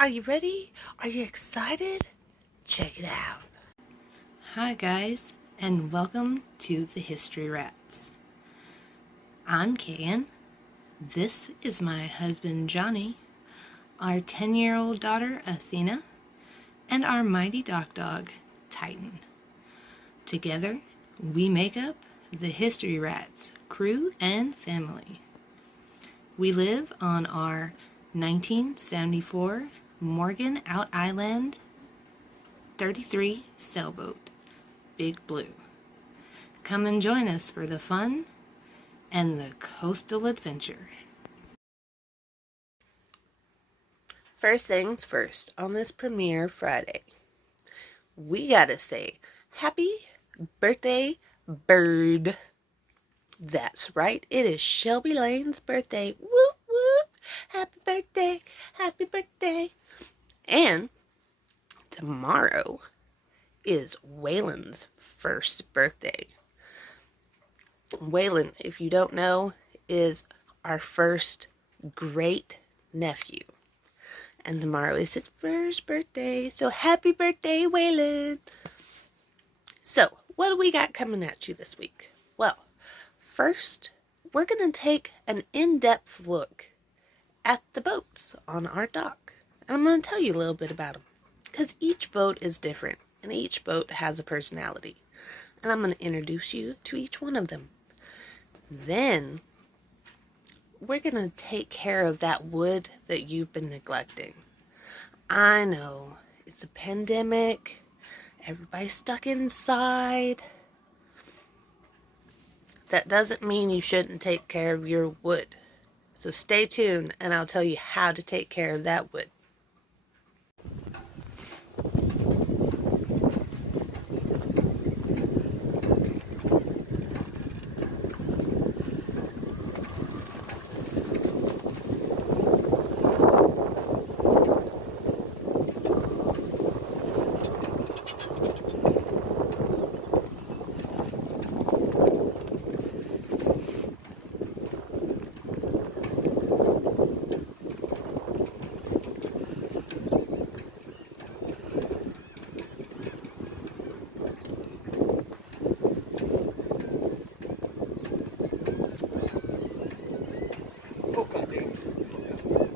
Are you ready? Are you excited? Check it out. Hi guys, and welcome to the History Rats. I'm Kayan. This is my husband Johnny, our 10-year-old daughter Athena, and our mighty dog Titan. Together, we make up the History Rats crew and family. We live on our 1974 Morgan Out Island 33 sailboat, Big Blue. Come and join us for the fun and the coastal adventure. First things first, on this premiere Friday, we gotta say happy birthday, bird. That's right, it is Shelby Lane's birthday. Whoop whoop! Happy birthday, happy birthday. And tomorrow is Waylon's first birthday. Waylon, if you don't know, is our first great nephew. And tomorrow is his first birthday. So happy birthday, Waylon! So, what do we got coming at you this week? Well, first, we're going to take an in-depth look at the boats on our dock. And I'm going to tell you a little bit about them. Because each boat is different. And each boat has a personality. And I'm going to introduce you to each one of them. Then, we're going to take care of that wood that you've been neglecting. I know, it's a pandemic. Everybody's stuck inside. That doesn't mean you shouldn't take care of your wood. So stay tuned and I'll tell you how to take care of that wood.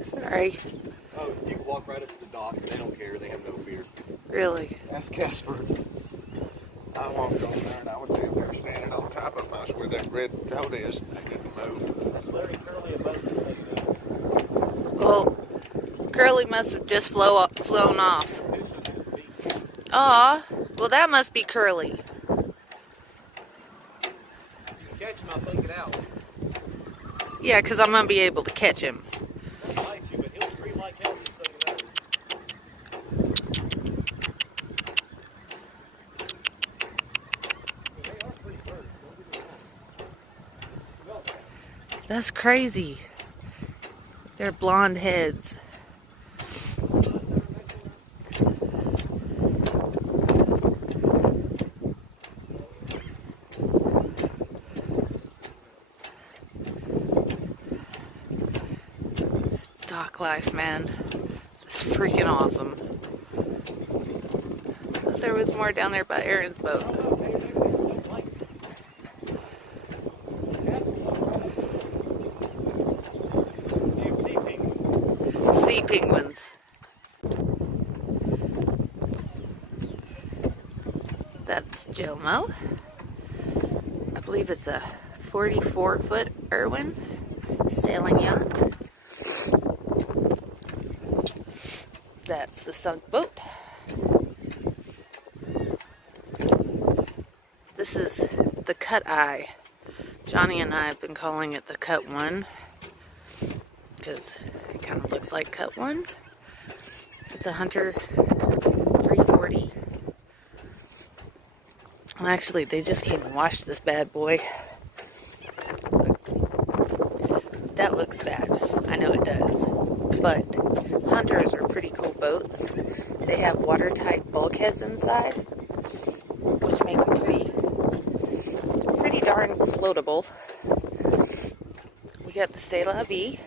Sorry. Oh, you can walk right up to the dock and they don't care. They have no fear. Really? Ask Casper. I walked on there and I was down there standing on top of us where that red toad is. I couldn't move. Larry Curly above. Well, Curly must have just flown off. Aw, well that must be Curly. If you catch him, I'll take it out. Yeah, because I'm going to be able to catch him. That's crazy. They're blonde heads. Dock life, man. It's freaking awesome. I thought there was more down there by Aaron's boat. Sea penguins. That's Jomo. I believe it's a 44-foot Irwin sailing yacht. That's the sunk boat. This is the Cut Eye. Johnny and I have been calling it the Cut One because it kind of looks like Cut One. It's a Hunter 340. Well, actually, they just came and washed this bad boy. That looks bad. I know it does. But Hunters are pretty cool boats. They have watertight bulkheads inside, which make them pretty darn floatable. We got the C'est La Vie,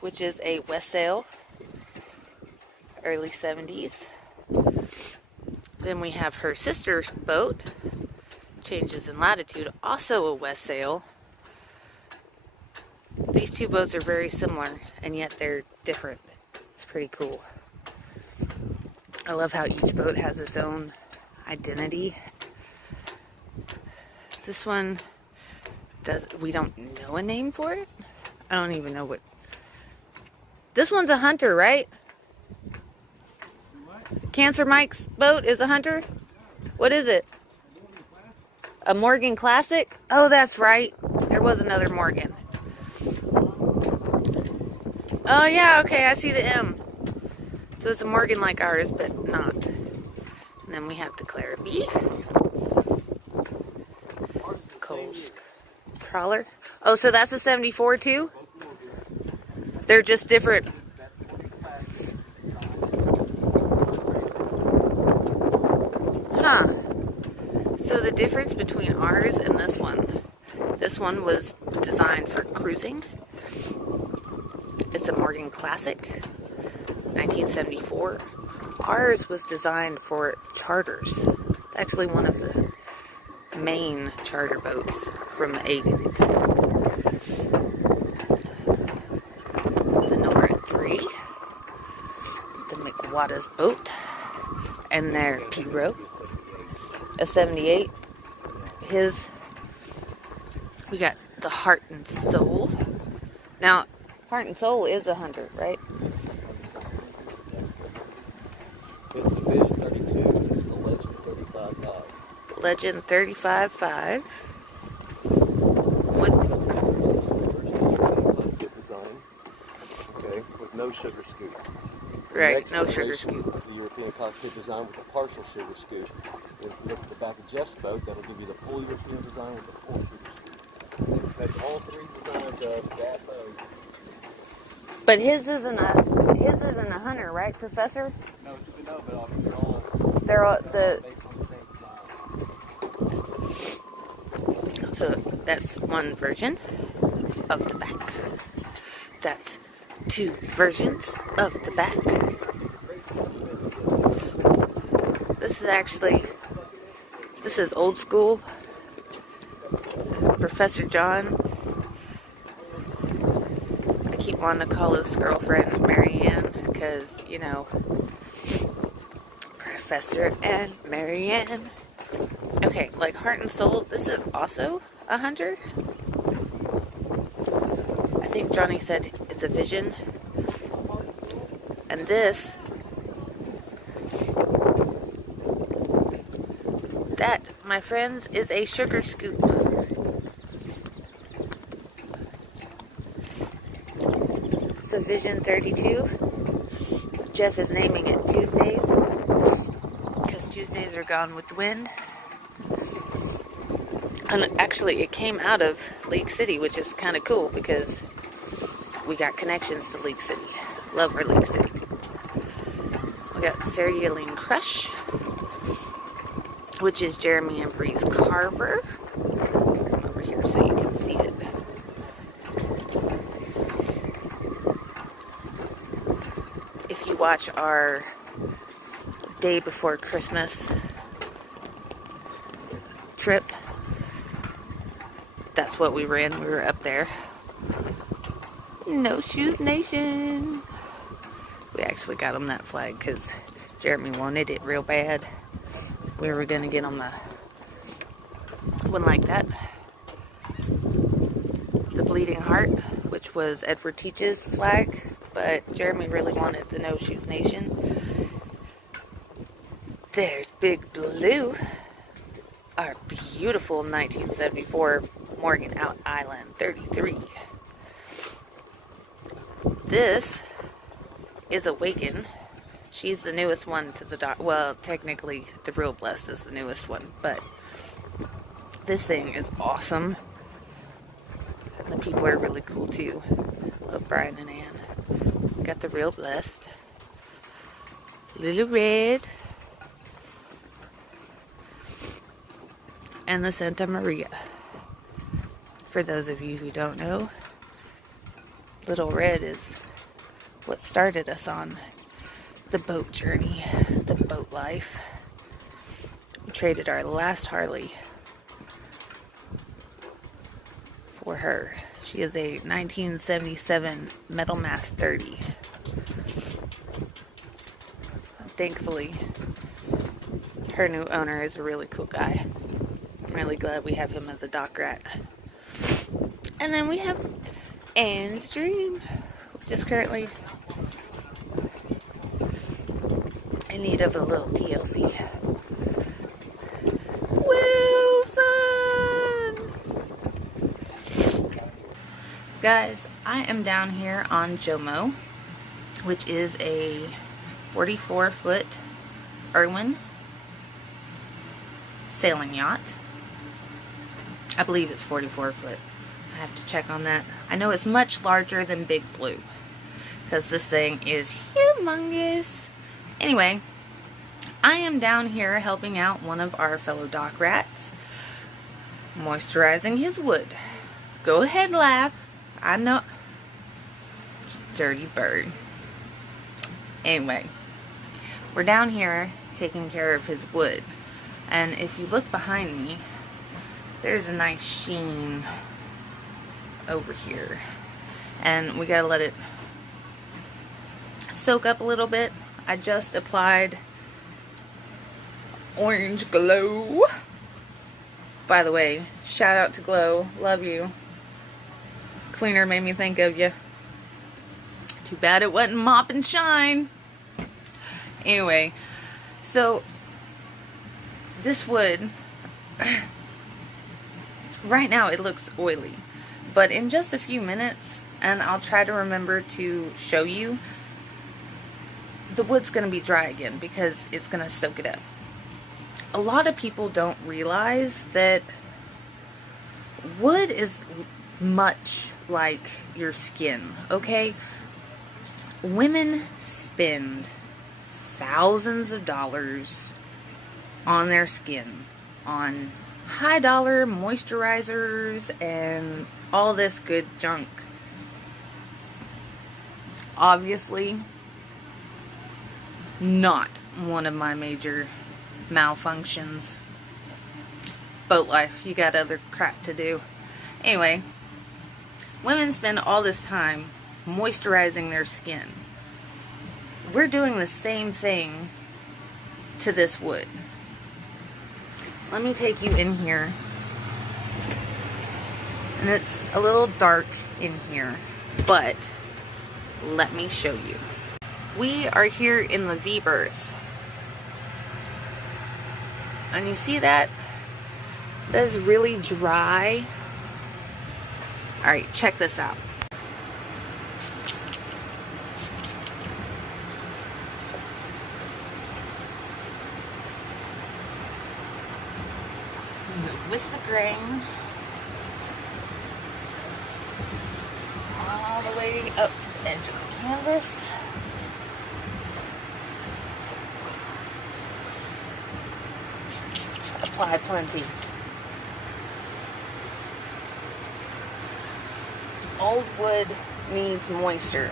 which is a West Sail early 70s. Then we have her sister's boat, Changes in Latitude, also a West sail. These two boats are very similar, and yet they're different. It's pretty cool. I love how each boat has its own identity. This one we don't know a name for it. I don't even know what. This one's a Hunter, right? Cancer Mike's boat is a Hunter? What is it? A Morgan Classic? Oh, that's right. There was another Morgan. Oh, yeah, okay, I see the M. So it's a Morgan like ours, but not. And then we have the Clara B. Cole's trawler. Oh, so that's a 74 too? They're just different. Huh. So the difference between ours and this one was designed for cruising. It's a Morgan Classic, 1974. Ours was designed for charters. It's actually one of the main charter boats from the 80s. The Nora 3, the McWada's boat, and their P-Row, a 78. We got the Heart and Soul. Now, Heart and Soul is a Hunter, right? It's the Vision 32. This is the Legend 35.5. Legend 35.5. What? Design. Okay, with no sugar scoop. Right, Next no sugar generation, scoop. The European cockpit design with a partial sugar scoop. If you look at the back of Jeff's boat, that'll give you the full European design with the full sugar scoop. That's all three designs of that boat. But his isn't a Hunter, right, Professor? No, but They're all the. based on the same design. So that's one version of the back. That's two versions of the back. This is old school. Professor John. I keep wanting to call his girlfriend Marianne because, you know, Professor and Marianne. Okay, like Heart and Soul, this is also a Hunter. I think Johnny said it's a Vision. And this, that, my friends, is a sugar scoop. It's a Vision 32. Jeff is naming it Tuesdays because Tuesdays are gone with the wind. And actually, it came out of League City, which is kind of cool because we got connections to League City. Love our League City people. We got Cerulean Crush, which is Jeremy and Bree's Carver. Come over here so you can see it. If you watch our day before Christmas trip, that's what we were in. We were up there. No Shoes Nation. We actually got him that flag because Jeremy wanted it real bad. We were going to get him the one like that. The Bleeding Heart, which was Edward Teach's flag, but Jeremy really wanted the No Shoes Nation. There's Big Blue, our beautiful 1974 Morgan Island 33. This is Awaken. She's the newest one to the dock. Well, technically, the Real Blessed is the newest one, but this thing is awesome. And the people are really cool too. Love Brian and Ann. We got the Real Blessed. Little Red. And the Santa Maria. For those of you who don't know, Little Red is what started us on the boat journey, the boat life. We traded our last Harley for her. She is a 1977 Metal Mass 30. Thankfully, her new owner is a really cool guy. I'm really glad we have him as a dock rat. And then we have Anne's Dream, which is currently in need of a little TLC. Wilson! Guys, I am down here on Jomo, which is a 44-foot Irwin sailing yacht. I believe it's 44 foot. I have to check on that. I know it's much larger than Big Blue because this thing is humongous. Anyway, I am down here helping out one of our fellow dock rats, moisturizing his wood. Go ahead, laugh. I know. Dirty bird. Anyway, we're down here taking care of his wood. And if you look behind me, there's a nice sheen over here. And we gotta let it soak up a little bit. I just applied Orange Glow. By the way, shout out to Glow. Love you. Cleaner made me think of you. Too bad it wasn't Mop and Shine. Anyway, so this wood, right now it looks oily, but in just a few minutes, and I'll try to remember to show you, the wood's going to be dry again because it's going to soak it up. A lot of people don't realize that wood is much like your skin, okay? Women spend thousands of dollars on their skin, on high dollar moisturizers and all this good junk. Obviously, not one of my major malfunctions. Boat life, you got other crap to do. Anyway, women spend all this time moisturizing their skin. We're doing the same thing to this wood. Let me take you in here. And it's a little dark in here, but let me show you. We are here in the V-berth. And you see that? That is really dry. Alright, check this out. With the grain all the way up to the edge of the canvas. Apply plenty. Old wood needs moisture.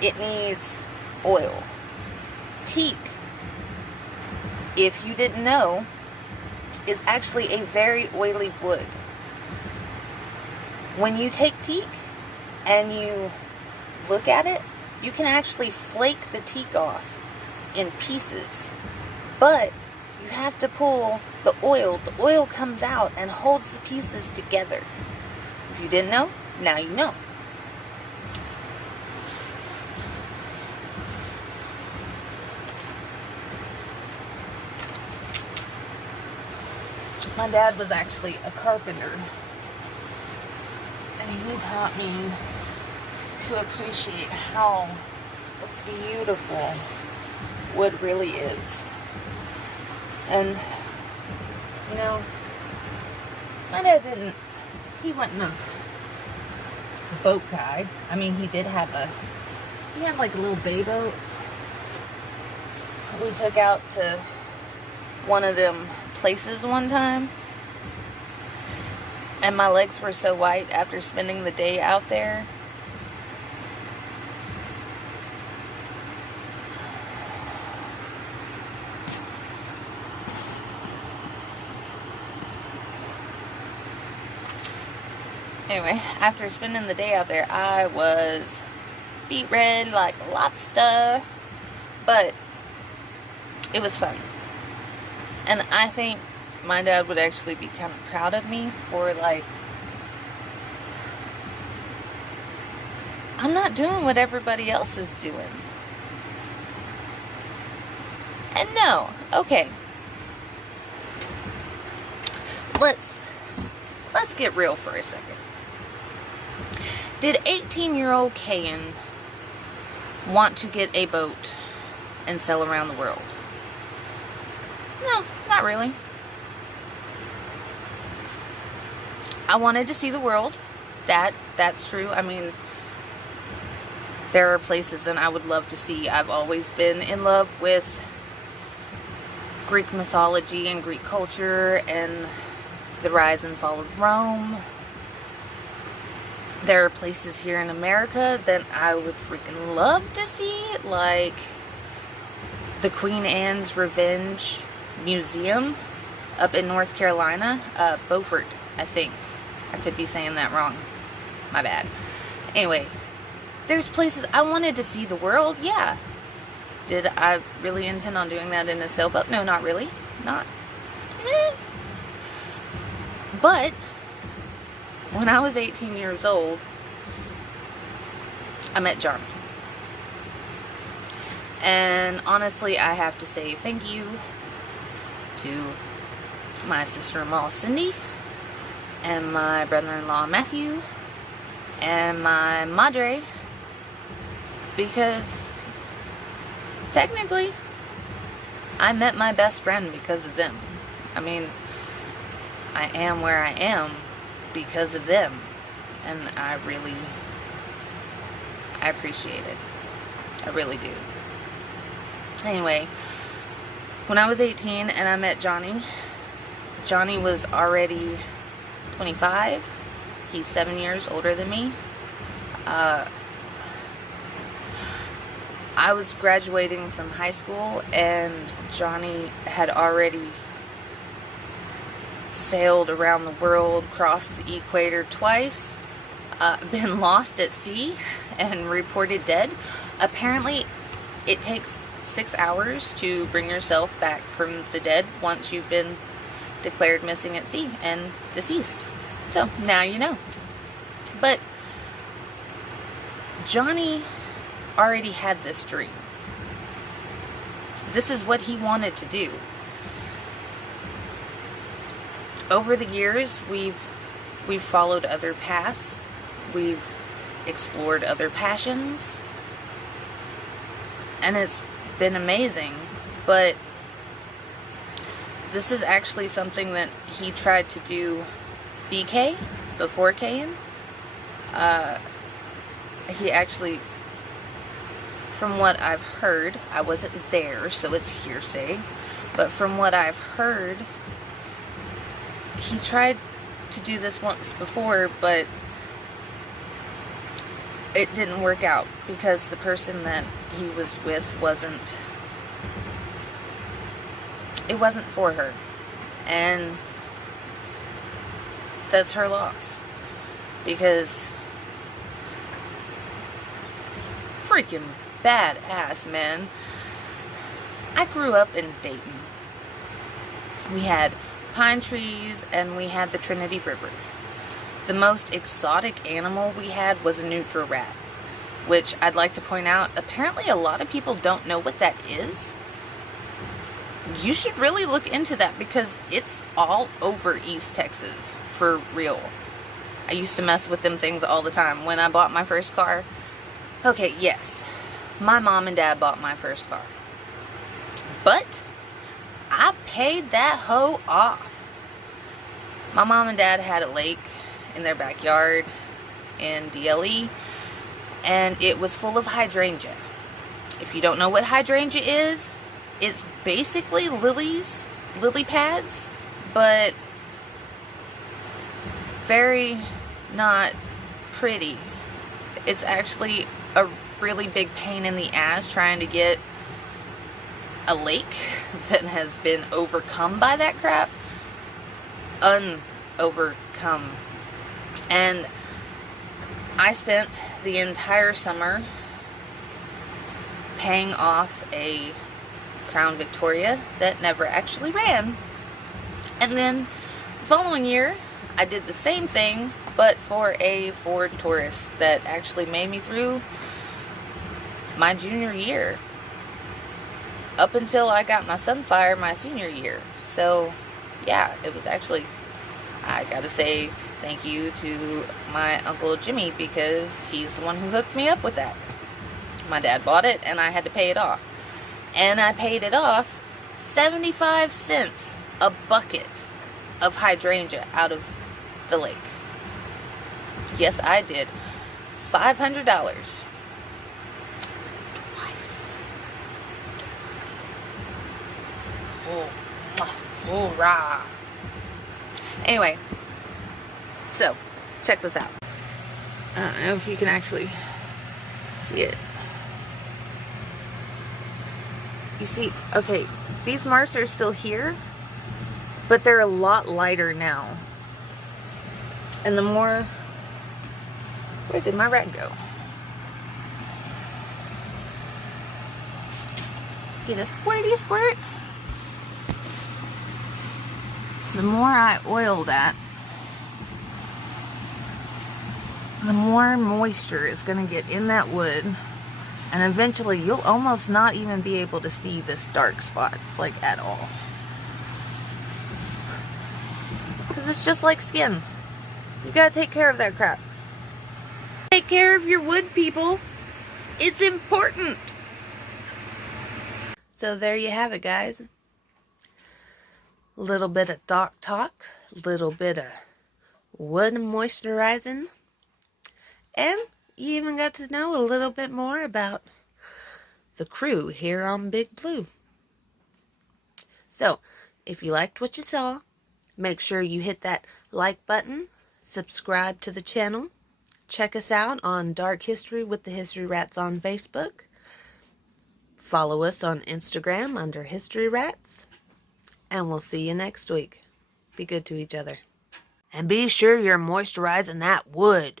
It needs oil. Teak, if you didn't know, is actually a very oily wood. When you take teak and you look at it, you can actually flake the teak off in pieces. But you have to pull the oil. The oil comes out and holds the pieces together. If you didn't know, now you know. My dad was actually a carpenter, and he taught me to appreciate how beautiful wood really is. And, you know, my dad he wasn't a boat guy. I mean, he had like a little bay boat. We took out to one of them places one time, and my legs were so white after spending the day out there. Anyway, after spending the day out there, I was beet red like a lobster, but it was fun. And I think my dad would actually be kind of proud of me for, like, I'm not doing what everybody else is doing. And no, okay. Let's get real for a second. Did 18-year-old Kayan want to get a boat and sail around the world? No, not really. I wanted to see the world. That's true. I mean, there are places that I would love to see. I've always been in love with Greek mythology and Greek culture and the rise and fall of Rome. There are places here in America that I would freaking love to see, like the Queen Anne's Revenge Museum up in North Carolina, Beaufort, I think. I could be saying that wrong. My bad. Anyway, there's places I wanted to see the world, yeah. Did I really intend on doing that in a sailboat? No, not really. Not. But when I was 18 years old, I met John. And honestly, I have to say thank you to my sister-in-law Cindy and my brother-in-law Matthew and my madre, because technically I met my best friend because of them. I mean, I am where I am because of them, and I appreciate it. I really do. Anyway, when I was 18 and I met Johnny was already 25. He's 7 years older than me. I was graduating from high school, and Johnny had already sailed around the world, crossed the equator twice, been lost at sea, and reported dead. Apparently, it takes 6 hours to bring yourself back from the dead once you've been declared missing at sea and deceased. So, now you know. But Johnny already had this dream. This is what he wanted to do. Over the years, we've followed other paths. We've explored other passions. And it's been amazing. But this is actually something that he tried to do BK before Kayan. He actually, from what I've heard, I wasn't there, so it's hearsay, but from what I've heard, he tried to do this once before, but it didn't work out because the person that he was with wasn't for her, and that's her loss, because it's freaking badass, man. I grew up in Dayton. We had pine trees and we had the Trinity River. The most exotic animal we had was a nutria rat, which I'd like to point out, apparently a lot of people don't know what that is. You should really look into that because it's all over East Texas, for real. I used to mess with them things all the time. When I bought my first car, okay, yes, my mom and dad bought my first car, but I paid that hoe off. My mom and dad had a lake in their backyard in DLE, and it was full of hydrangea. If you don't know what hydrangea is, it's basically lily pads, but very not pretty. It's actually a really big pain in the ass trying to get a lake that has been overcome by that crap unovercome. And I spent the entire summer paying off a Crown Victoria that never actually ran. And then the following year, I did the same thing, but for a Ford Taurus that actually made me through my junior year. Up until I got my Sunfire my senior year. So, yeah, it was actually, I gotta say thank you to my Uncle Jimmy, because he's the one who hooked me up with that. My dad bought it and I had to pay it off. And I paid it off 75 cents a bucket of hydrangea out of the lake. Yes, I did. $500. Twice. Oh, rah. Anyway, so check this out. I don't know if you can actually see it. You see, okay, these marks are still here, but they're a lot lighter now. And the more, where did my rat go? Get a squirty squirt. The more I oil that, the more moisture is going to get in that wood. And eventually you'll almost not even be able to see this dark spot, like, at all. Because it's just like skin. You gotta take care of that crap. Take care of your wood, people. It's important. So there you have it, guys. A little bit of dock talk, a little bit of wood moisturizing, and you even got to know a little bit more about the crew here on Big Blue. So, if you liked what you saw, make sure you hit that like button, subscribe to the channel, check us out on Dark History with the History Rats on Facebook, follow us on Instagram under History Rats, and we'll see you next week. Be good to each other. And be sure you're moisturizing that wood.